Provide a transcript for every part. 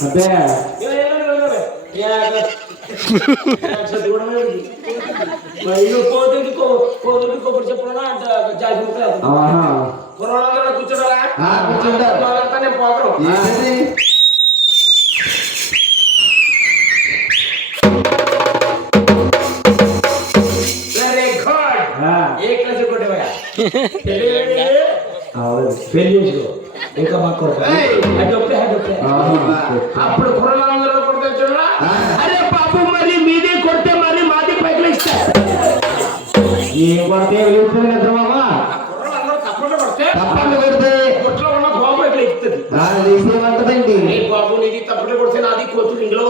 ఏదో చెప్పలేదు అబ్బే కోతుడికి కోతుడికి కొబ్బరి చెప్పడం అంట జాగ్రత్త ఆహా కుర్రాళ్ళందరూ కూర్చోరా ఆ, కూర్చుంటారు. వాళ్ళంతా నేను పోగరం ఏం కొడితే వెలుగుతుంది కదా కొడితే బాబు? నీది కొడితే. నాది ఇంట్లో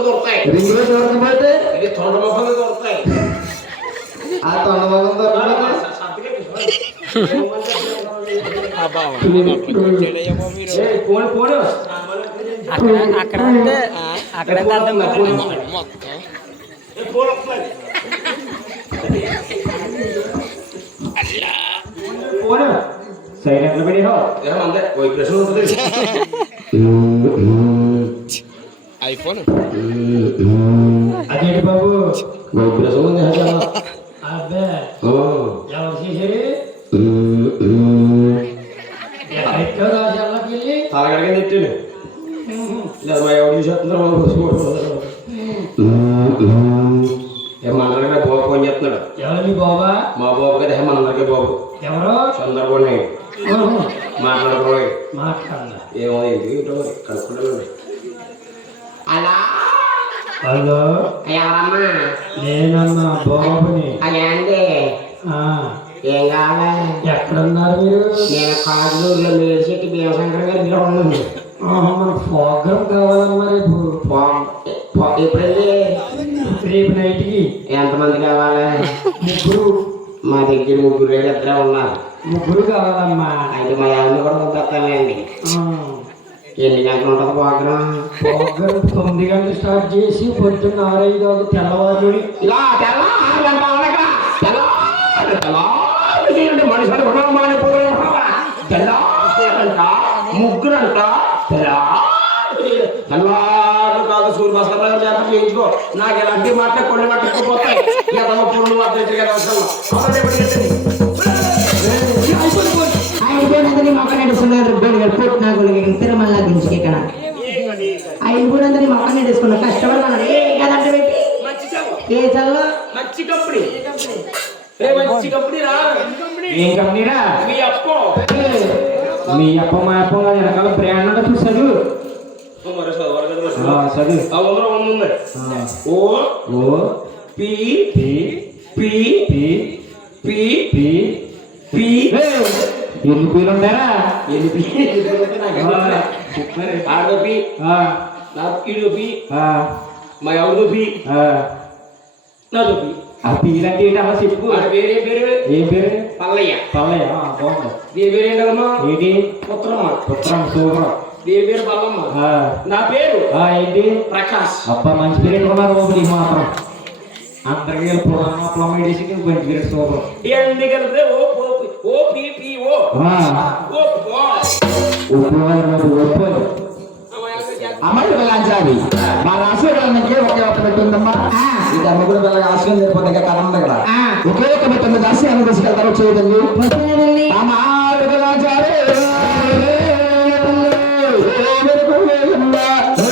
దొరుకుతాయి రింగులో దొరకపోతే ఇది తొండ దొరుకుతాయి ఆ అక్కడ అక్కడ అంటే అక్కడ అర్థం వైబ్రేషన్ ఉంటుంది ఐఫోన్. అదేంటి బాబు వైబ్రేషన్ ఉంది అబ్బే ఎవరు ఎవరు చూసేస్తున్నారు ఏమన్నా బాబు ఫోన్ చేస్తున్నాడు. ఎవరు మీ బాబా? మా బాబు కదా ఏమన్నకే బాబు. ఎవరు? చంద్రబాబు నాయుడు. ఓహో, మాట్లాడుకోవాలి మాట్లాడాల ఏమో ఏంటో మరి. కనుక్కుంటాను అలా హలో? ఎవరమ్మా? నేనమ్మా బాబుని. అదేంటి ఆ, ఏం కావాలి? ఎక్కడున్నారు మీరు? నేను కాజూరులో మేడిచెట్టి భీమశంకర్ గారి ఇంట్లో ఉన్నాను. ఆహా, మన ప్రోగ్రామ్ కావాలమ్మా రేపు ఎప్పుడండి రేపు నైట్కి ఎంతమంది కావాలి? ముగ్గురు. మా దగ్గర ముగ్గురు ఇద్దరే ఉన్నారు. ముగ్గురు కావాలమ్మా. అయితే మా ఆవిడ కూడా పంపిస్తానండి ఎన్ని గంటలు ఉంటుంది ప్రోగ్రాం ప్రోగ్రామ్ తొమ్మిది గంటలు స్టార్ట్ చేసి పొద్దున్న ఆరైదు ఒక తెల్లవారు ఇలా చేయండి. మనిషి మానిపోయి చేయించుకో నాకు ఎలాంటి మాట కొన్ని మాట ఎక్కువపోతాయి ఎదవ పూర్ణ మాట తెచ్చి కదా అవసరం అవునండి, ఇప్పుడు చెప్పండి. అయిపోయినంతని మొక్క నడుస్తున్నారు బెడగలు పుట్టిన గుడికి తిరుమల గురించి ఇక్కడ. అయిపోయినంతని మొక్క నడుస్తున్నారు కష్టపడుతున్నారు ఏ కదంటే పెట్టి? మంచి చదువు. ఏ చదువు? మంచి కంపెనీ. ఏ మంచి కంపెనీ రా. ఏం కంపెనీరా? మీ అప్పో. మీ అప్ప మా అప్ప వెనకాల ప్రయాణంగా చూసాడు మరి చదవాలి కదా మరి. ఆ, చదువు ఆ వందలో వంద ఉంది ఆ, ఓ O P P P P P P P ఏయ్, ఎన్ని పీలు ఉన్నారా ఎన్ని పి ఆడో పి ఆ, నా ఈడో పి ఆ, మా ఎవరిదో పి ఆ. నాదో పి ఆ పీలంటే ఏంటి అలా చెప్పు ఆడ పేరే పేరు ఏం పేరు పల్లయ్య పల్లయ్య ఆ, బాగుంది దీని పేరు ఏంటమ్మా ఏంటి పుత్రమ్మ పుత్రం సూపర్ దీని పేరు పల్లమ్మ ఆ, నా పేరు ఆ, ఏంటి ప్రకాష్ అబ్బా మంచి పేరు పెట్టుకున్నారు బాబు నీకు మాత్రం అందరికీ పురాణ ప్లమేడేసి మంచి పేరు సూపర్ ఎన్ని కలిపితే ఓ ఓ ఓ పి పి ఓ ఆ, ఓ ఓ ఉప్పు ఉప్పు అమ్మాయి వెళ్ళాలి మా రాశి వెళ్ళడానికి ఒకే ఒక పెట్టి ఉందమ్మా ఇది అమ్మ కూడా వెళ్ళగా ఆశయం జరిపోతే ఇంకా కథ ఉంది కదా ఒకే ఒక పెట్టి ఉంది రాశి అని తీసుకెళ్తారు చేయదండి Allah.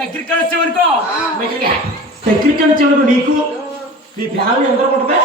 దగ్గరికి వచ్చేవనుకో. దగ్గరికి వచ్చేవనుకో నీకు. నీ ఫ్యామిలీ ఎంత ఉంటుంది